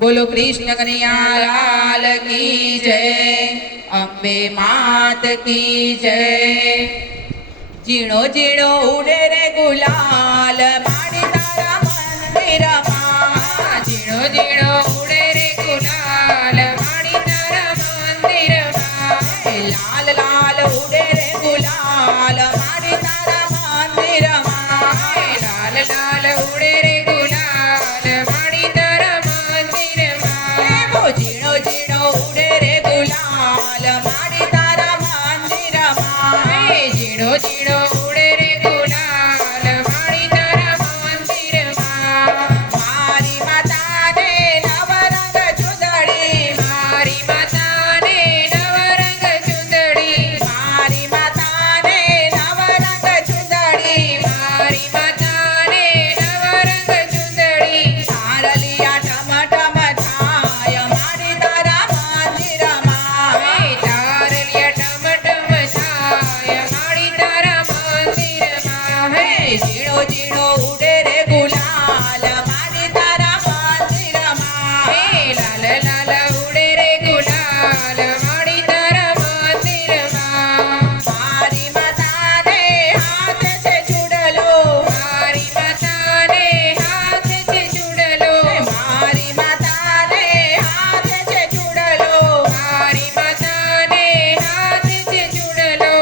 बोलो कृष्ण कन्हैया लाल की जय। अम्बे मात की जय। जीणो जीणो उड़े रे गुलाल माड़ी तारा मंदिर मां। जीणो जीणो उड़े रे गुलाल माड़ी तारा मंदिर मां। लाल लाल उड़े रे गुलाल माड़ी तारा मंदिर मां। लाल लाल उड़े रे गुलाल माड़ी तारा मंदिर मां। जीणो जीणो उड़े रे गुलाल माड़ी तारा मंदिर मां। जीणो जीणो उड़े रे गुलाल माड़ी तारा मंदिर मां। मारी माता ने नवरंग चुंदड़ी। मारी माता ने नवरंग चुंदड़ी। मारी माता ने नवरंग चुंदड़ी। मारी माता ने नवरंग चुंदड़ी। तारलिया टम टम छाय माड़ी तारा मंदिर मां। तारलिया टम टम छाय माड़ी तारा मंदिर मां। जीणो जीणो उड़े रे गुलाल माड़ी तारा मंदिर मां। लाल लाल उड़े रे गुलाल माड़ी तारा मंदिर मां। मारी माता ने हाथ से चूड़लो। मारी माता ने हाथ से चूड़लो। मारी माता ने हाथ से चूड़लो। मारी माता ने हाथ से चूड़लो।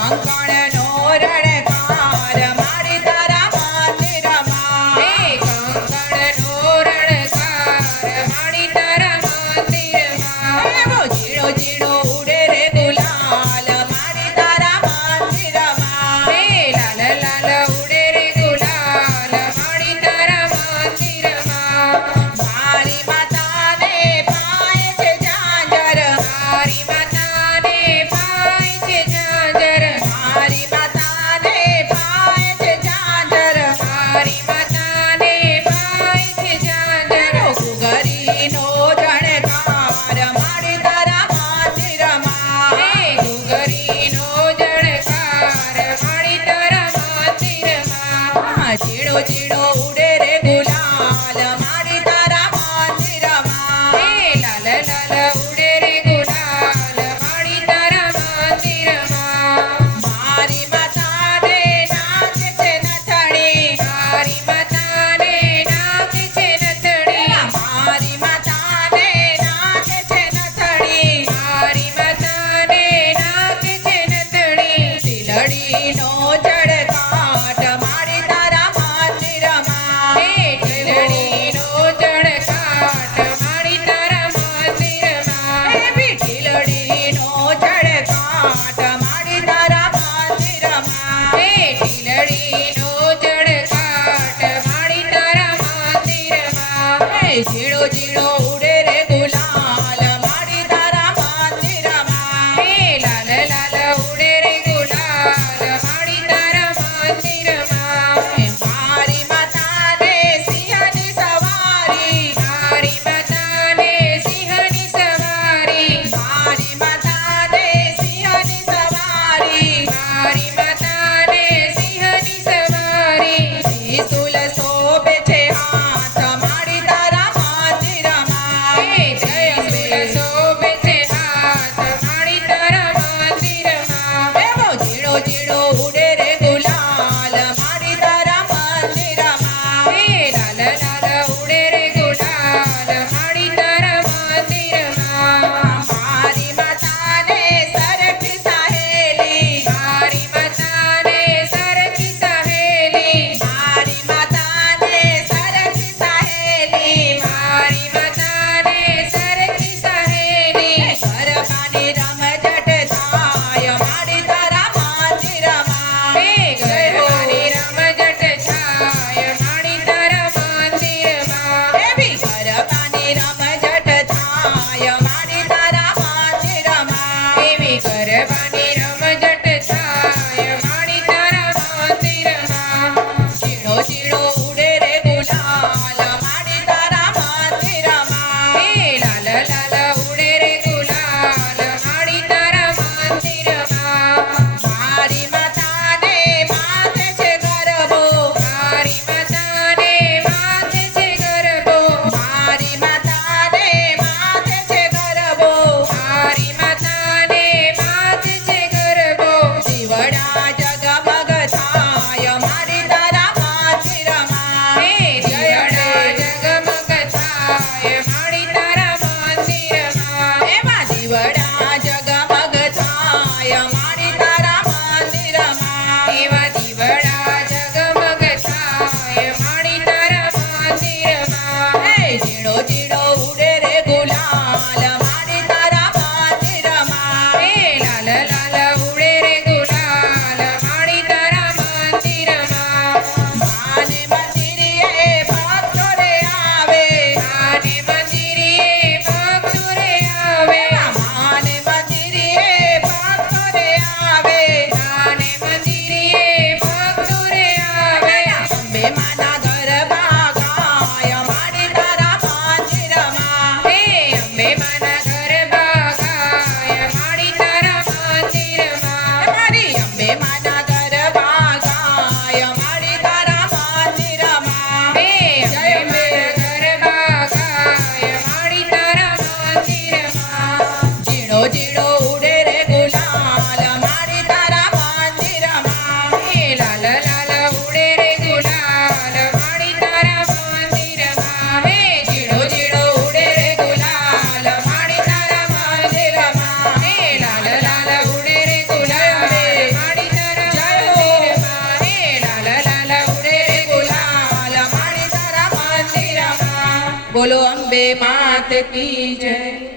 कंकण नो रणकार माड़ी तारा मंदिर मां। कंकण नो रणकार माड़ी तारा मंदिर मां। जीणो जीणो उड़े रे गुलाल माड़ी तारा मंदिर मां। लाल लाल उड़े रे गुलाल माड़ी तारा मंदिर मां। मारी माता ने पाय छे झांझर। मारी माता ने पाय छे झांझर। मारी माता ने पाय छे झांझर। मारी माता ने पाय छे झांझर। घुघरी नो जणकार माड़ी तारा मंदिर मां। घुघरी नो जणकार माड़ी तारा मंदिर मां। जीणो जीणो उड़े रे गुलाल माड़ी तारा मंदिर मां। लाल लाल उड़े रे गुलाल माड़ी तारा मंदिर मां। मारी माता ने नाच छे नथड़ी। मारी माता ने नाच छे नथड़ी। मारी माता ने नाच छे नथड़ी। मारी माता ने नाच छे नथड़ी। ટીલડી નો ચડકાટ માડી તારા મંદિર માં. ટીલડી નો ચડકાટ માડી તારા મંદિર માં. ટીલડી નો ચડકાટ માડી તારા મંદિર માં. ટીલડી નો ચડકાટ માડી તારા મંદિર માં. ઝીણો ઝીણો ઉડે રે ગુલાલ માડી તારા મંદિર માં. લાલ લાલ ઉડે રે ગુલાલ માડી તારા મંદિર માં. મારી માતા ને સિંહની સવારી. મારી માતા ને સિંહની સવારી. મારી માતા ને સિંહની સવારી. મારી માતા ને સિંહની સવારી. ત્રિશુલ શોભે છે હાથ માડી તારા મંદિર માત કી જય